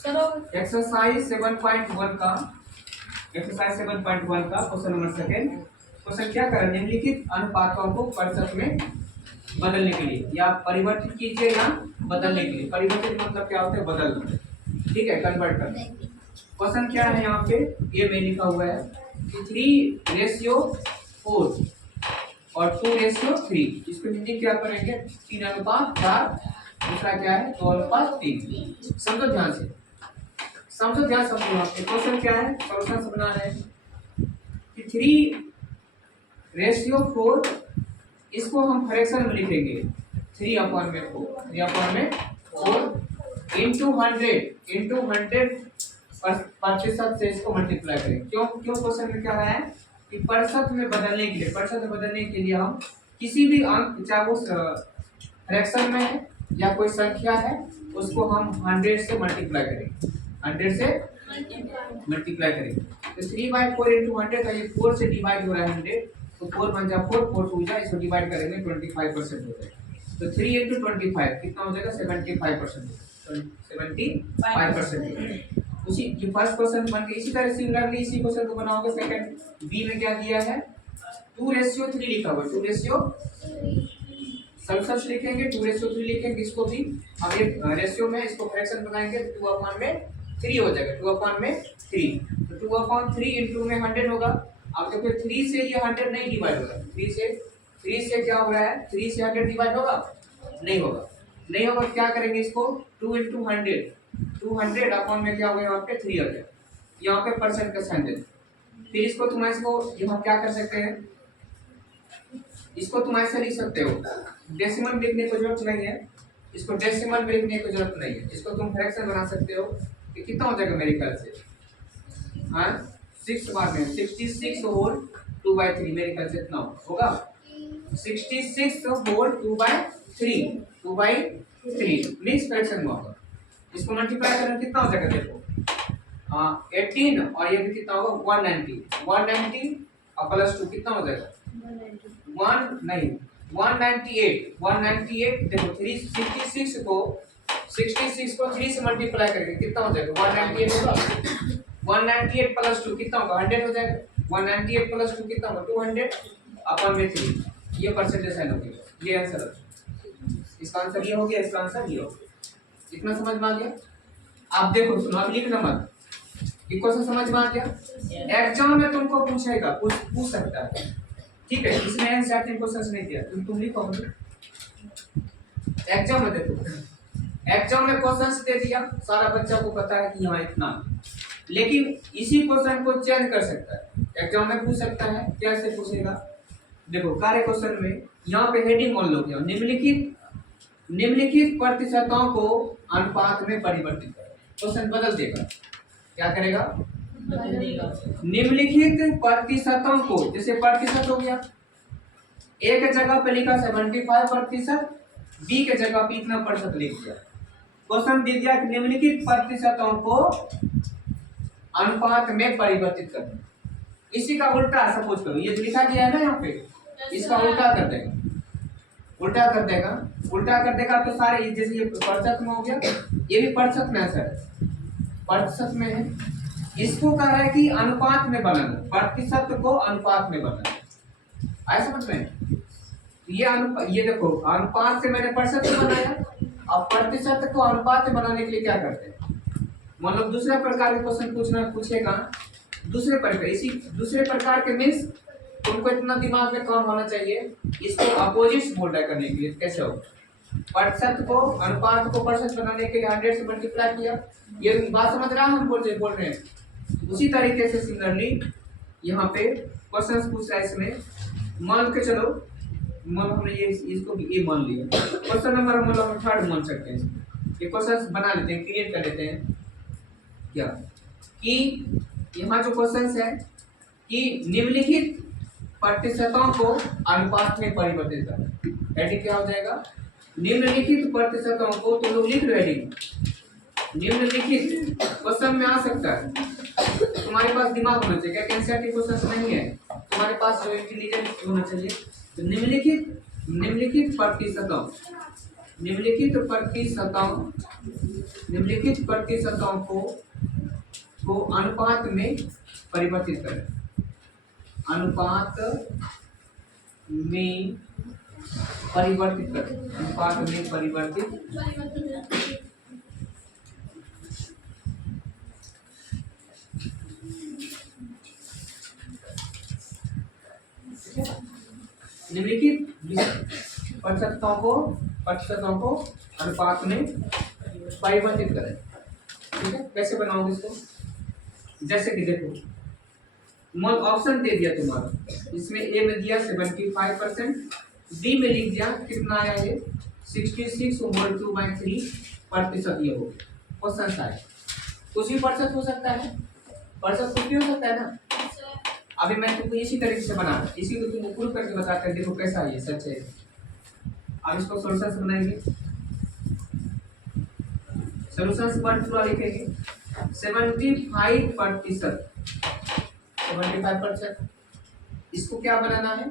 Exercise 7.1 का question number second. Question क्या कर निम्नलिखित अनुपातों को प्रतिशत में बदलने के लिए या परिवर्तित कीजिए या बदलने के लिए। परिवर्तित मतलब क्या होता है? बदलना। ठीक है, कन्वर्ट करना। क्वेश्चन क्या है यहाँ पे? ये में लिखा हुआ है कि 3:4 और 2:3। इसको हिंदी क्या करेंगे? 3:4। दूसरा क्या है? 2:3। समझो ध्यान से, समझो ध्यान समझो। आपके क्वेश्चन क्या है? सॉल्यूशन बना रहे हैं कि 3:4 इसको हम फ्रैक्शन में लिखेंगे 3/4 इंटू 100 प्रतिशत से इसको मल्टीप्लाई करें। क्यों क्वेश्चन में क्या रहा है कि प्रतिशत में बदलने के लिए हम किसी भी अंक, चाहे वो फ्रैक्शन में है या कोई संख्या है, उसको हम 100 से मल्टीप्लाई करेंगे। 100 से मल्टीप्लाई करेंगे तो 3/4 इंटू 100 का ये 4 से डिवाइड हो रहा है 100, तो 4 × 4 4 2 जा, इसको डिवाइड करेंगे 25% हो जाएगा। तो 3 × 25 कितना हो जाएगा? 75%। 75%। उसी ये फर्स्ट क्वेश्चन बन के इसी तरह सिमिलरली इसी क्वेश्चन को बनाओगे सेकंड। बी में क्या दिया है? 2:3 लिखा हुआ है। 2:3 सॉल्यूशन लिखेंगे, 2:3 लिखेंगे इसको भी। अब एक रेशियो में इसको फ्रैक्शन बनाएंगे तो 2/3 हो जाएगा। 2/3 तो 2/3 इंटू में 100 होगा। अब देखो 3 से ये 100 नहीं डिवाइड होगा। 3 से क्या हो रहा है? 3 से 100 डिवाइड होगा? नहीं होगा। क्या करेंगे इसको? 2 × 100 200 अपॉन में क्या हो गया? यहाँ पे 3 हो गया। यहाँ पे परसेंट का साइन देते। फिर इसको तुम यहाँ क्या कर सकते हैं? इसको तुम ऐसे लिख सकते हो, डेसिमल में लिखने की जरूरत नहीं है। इसको डेसिमल में लिखने की जरूरत नहीं है। इसको तुम फ्रैक्शन बना सकते हो कि कितना हो जाएगा मेरे ख्याल से? हाँ, 6 बार में 66 होल 2/3 मेरे ख्याल से इतना होगा। 66 होल 2/3 मिक्स फ्रैक्शन में होगा। इसको मल्टीप्लाई करना कितना हो जाएगा? देखो 18 और ये भी कितना होगा? 190 और +2 कितना हो जाएगा? 198। देखो 66 को 3 से मल्टीप्लाई करेंगे कितना हो जाएगा? 198 होगा। 198 +2 कितना होगा? 100 हो जाएगा। 198 +2 कितना होगा? 200 अपॉन में 3। ये परसेंटेज साइन हो गया। ये आंसर है। इसका आंसर ये हो गया, इसका आंसर ये हो गया। इतना समझ में आ गया? आप देखो, सुनो, अब लिखना मत। ये क्वेश्चन समझ में आ गया? एग्जाम में तुमको पूछेगा, पूछ सकता है। ठीक है, इसमें एनसीईआरटी क्वेश्चन नहीं दिया, तुम लिखो। एग्जाम में देखो, एग्जाम में क्वेश्चन दे दिया, सारा बच्चा को पता है कि यहाँ इतना, लेकिन इसी क्वेश्चन को चेंज कर सकता है। एग्जाम में पूछ सकता है। कैसे पूछेगा? देखो कार्य क्वेश्चन में यहाँ पे हेडिंग मान लो, निम्नलिखित प्रतिशतों को अनुपात में परिवर्तित करें। क्वेश्चन बदल देगा। क्या करेगा? निम्नलिखित प्रतिशतों को, जैसे प्रतिशत हो गया, ए के जगह पे लिखा 75%, बी के जगह पे इतना प्रतिशत लिख दिया। क्वेश्चन दे दिया कि निम्नलिखित प्रतिशतों को अनुपात में परिवर्तित करना। इसी का उल्टा सपोज करो, ये जो लिखा गया है ना यहाँ पे, इसका उल्टा कर देगा। उल्टा कर देगा तो सारे, जैसे ये प्रतिशत में हो गया, ये भी प्रतिशत में है सर, प्रतिशत में है। इसको कह रहा है कि अनुपात में बनाना, प्रतिशत को अनुपात में बनाना। आया समझ में? ये देखो, अनुपात से मैंने प्रतिशत में बनाया। अब प्रतिशत को अनुपात में बनाने के लिए क्या करते हैं? मतलब दूसरे प्रकार के क्वेश्चन पूछेगा, दूसरे प्रकार के मीन्स तुमको इतना दिमाग में काम होना चाहिए। इसको अपोजिट बोल रहा है करने के लिए। कैसे हो? प्रतिशत को, अनुपात को प्रतिशत बनाने के लिए 100 से मल्टीप्लाई किया। ये बात समझ रहा है? हम बोल रहे हैं उसी तरीके से सिमिलरली यहाँ पे क्वेश्चन पूछ रहा है। इसमें मान के चलो, मान हमने ये इसको भी ए मान लिया। क्वेश्चन नंबर हम लोग थर्ड मान सकते हैं। ये क्वेश्चन बना लेते हैं, क्रिएट कर लेते हैं। क्या कि यहाँ जो क्वेश्चन है कि निम्नलिखित प्रतिशतों को अनुपात में परिवर्तित करना। हेडिंग क्या हो जाएगा? निम्नलिखित प्रतिशतों को, तो लोग लिख लो हेडिंग। निम्नलिखित क्वेश्चन में आ सकता है। तुम्हारे पास दिमाग होना चाहिए। क्या एनसीईआरटी क्वेश्चन नहीं है? तुम्हारे पास जो इंटेलिजेंस होना चाहिए। तो निम्नलिखित प्रतिशतों, निम्नलिखित प्रतिशतों को अनुपात में परिवर्तित करें। अनुपात में परिवर्तित करें। अनुपात में परिवर्तित निम्नलिखित प्रतिशतों को अनुपात में परिवर्तित करें। ठीक है, कैसे बनाओगे इसको? जैसे कि देखो, ऑप्शन दे दिया तुम्हारा, इसमें ए में दिया 75%, बी में लिख दिया कितना आया ये 66 होल 2/3% ये हो गया। क्वेश्चन साइज कुछ भी प्रतिशत हो सकता है, प्रतिशत कुछ भी हो सकता है ना। अभी मैं तुमको इसी तरीके से बना इसी को तुमको प्रूव करके बताते हैं, देखो कैसा ये सच है। अब इसको सॉल्यूशन से बनाएंगे, सॉल्यूशन से पूरा लिखेंगे 75%। इसको क्या बनाना है,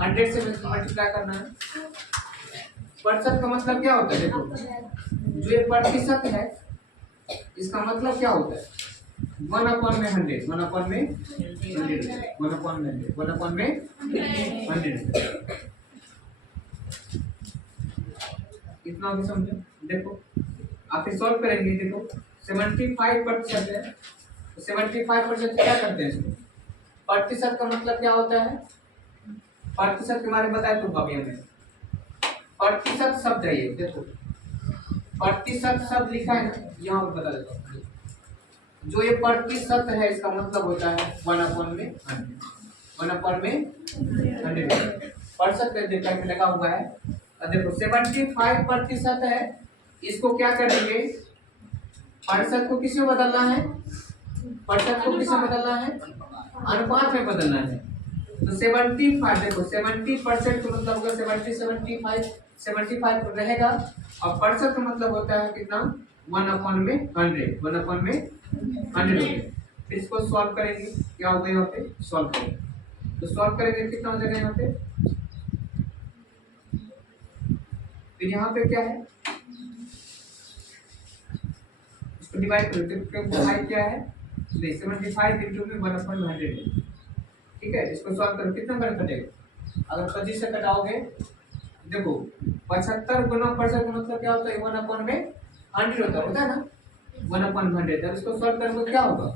100 से मल्टीप्लाई करना है। प्रतिशत का मतलब क्या होता है? देखो, जो ये प्रतिशत है इसका मतलब क्या होता है? 1/100 कितना भी समझो। देखो आप फिर सॉल्व करेंगे, देखो 75% है, 75% क्या करते हैं इसको? प्रतिशत का मतलब क्या होता है? प्रतिशत के बारे में बताया तो अभी हमें प्रतिशत शब्द है ये। देखो प्रतिशत शब्द लिखा है ना, यहाँ पर बता देता हूँ। जो ये प्रतिशत है इसका मतलब होता है 1/100। प्रतिशत का लगा हुआ है। देखो 75% है, इसको क्या करेंगे? प्रतिशत को किसमें बदलना है? प्रतिशत को किसमें बदलना है? अनुपात में बदलना है। तो 75, देखो 70% का मतलब होगा 75 रहेगा, और प्रतिशत का मतलब होता है कितना? 1/100 फिर इसको सॉल्व करेंगे, क्या होगा यहाँ पे? सॉल्व करेंगे तो सॉल्व करेंगे कितना हो जाएगा यहाँ पे? फिर यहाँ पे क्या है, इसको डिवाइड करो। तो 5 क्या है? 75 इंटू में 1/100। ठीक है, इसको सॉल्व करो, कितना कर कटेगा? अगर 25 से कटाओगे, देखो 75 गुना प्रतिशत का मतलब क्या होता है? 1/100 होता है ना, 1/100। अब इसको सॉल्व करोगे क्या होगा?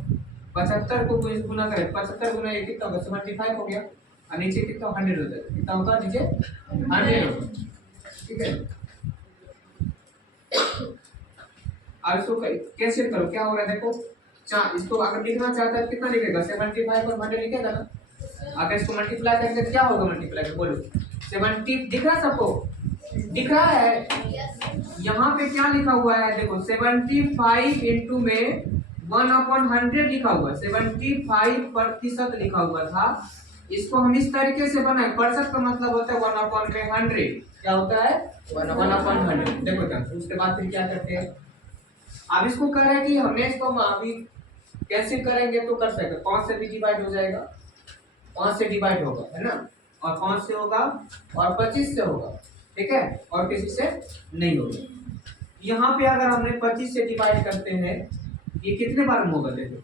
75 को गुना करें, 75 गुना ये कितना होगा? 75 हो गया, और नीचे कितना? 100 होता है। कितना होगा नीचे? 100 होगा। ठीक है, अब इसको कैंसिल करो, क्या हो रहा है? देखो इसको अगर लिखना चाहता है कितना लिखेगा? 75 और 100 लिखेगा ना। अगर इसको मल्टीप्लाई करेंगे तो क्या होगा? मल्टीप्लाई कर बोलो 70 दिख रहा है सबको? दिख रहा है? यहाँ पे क्या लिखा हुआ है? देखो 75 इंटू में 1/100 लिखा हुआ है, 75% लिखा हुआ था। इसको हम इस तरीके से बनाए, प्रतिशत का मतलब होता है 1/100। क्या होता है? 1/100। देखो क्या, उसके बाद फिर क्या करते हैं? अब इसको कह रहे हैं कि हमने इसको अभी कैंसिल करेंगे तो कर सकते, 5 से भी डिवाइड हो जाएगा, 5 से डिवाइड होगा, है ना, और 5 से होगा, और 25 से होगा। ठीक है, और किसी से नहीं होगा। यहाँ पे अगर हमने 25 से डिवाइड करते हैं, ये कितने बार में होगा? देखो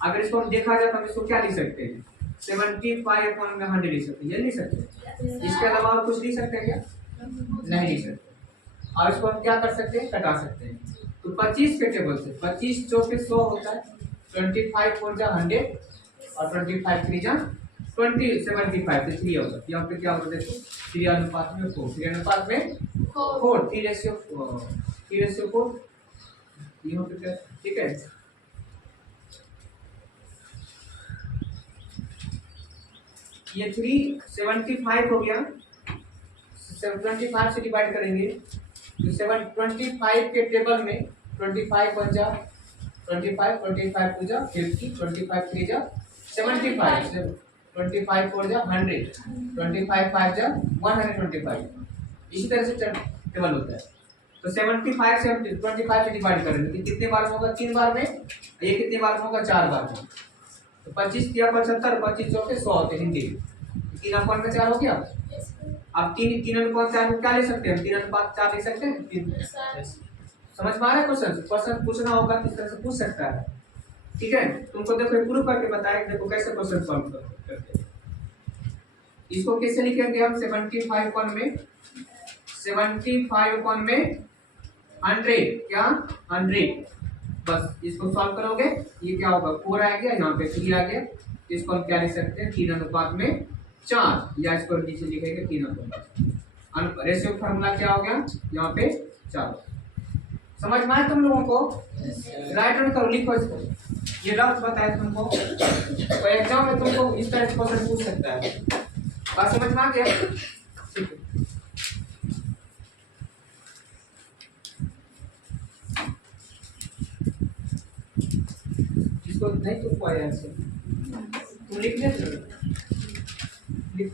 अगर इसको हम देखा जाए तो हम इसको क्या लिख सकते हैं? 75/100 लिख सकते हैं, ये लिख सकते हैं। इसके अलावा और कुछ लिख सकते हैं क्या? नहीं लिख सकते। और इसको हम क्या कर सकते हैं? कटा सकते हैं। तो 25 के टेबल से 25 चौके 100 होता है, 25 4 जा 100, और 25 3 जा 20, 75 से 3 होगा। यहाँ पे क्या होगा? देखो 3 अनुपात में 4, 3 अनुपात में 4, 3:4 यहाँ पे क्या? ठीक है, ये 375 हो गया, 25 से डिवाइड करेंगे तो 725 के टेबल में 25 1 जा 25, 25 2 जा 50, 25 3 जा 75, 25 4 जा 100, 25 5 जा 125। इसी तरह से टेबल होता है। तो 75 से हम 25 से डिवाइड करेंगे तो कितने बार में होगा? 3 बार में। ये कितने बार में होगा? 4 बार में। तो 25 3 75, 25 चौके 100 होते हैं हिंदी। 3/4 हो गया। अब 3/4 को क्या ले सकते हैं, 3/4 ले सकते हैं। समझ में आ रहा है क्वेश्चन, क्वेश्चन पूछना होगा किस तरह से पूछ सकता है। ठीक है, तुमको देखो प्रूफ करके बताए, देखो कैसे क्वेश्चन सॉल्व करते हैं। इसको कैसे लिखेंगे हम, 75 में 100 क्या 100, बस इसको सॉल्व करोगे ये क्या होगा 4 आ गया, यहाँ पे 3 आ गया। इसको हम क्या लिख सकते हैं 3/4, या इसको नीचे लिखेंगे 3/4। रेशियो फार्मूला क्या हो गया यहाँ पे 4। समझ में आया तुम लोगों को, राइट डाउन करो, लिखो इसको, ये रफ बताया तुमको, तो एग्जाम में तुमको इस तरह से क्वेश्चन पूछ सकता है। बात समझ में आ गया, ठीक है। इसको नहीं तुमको आया, तुम लिख ले, लिख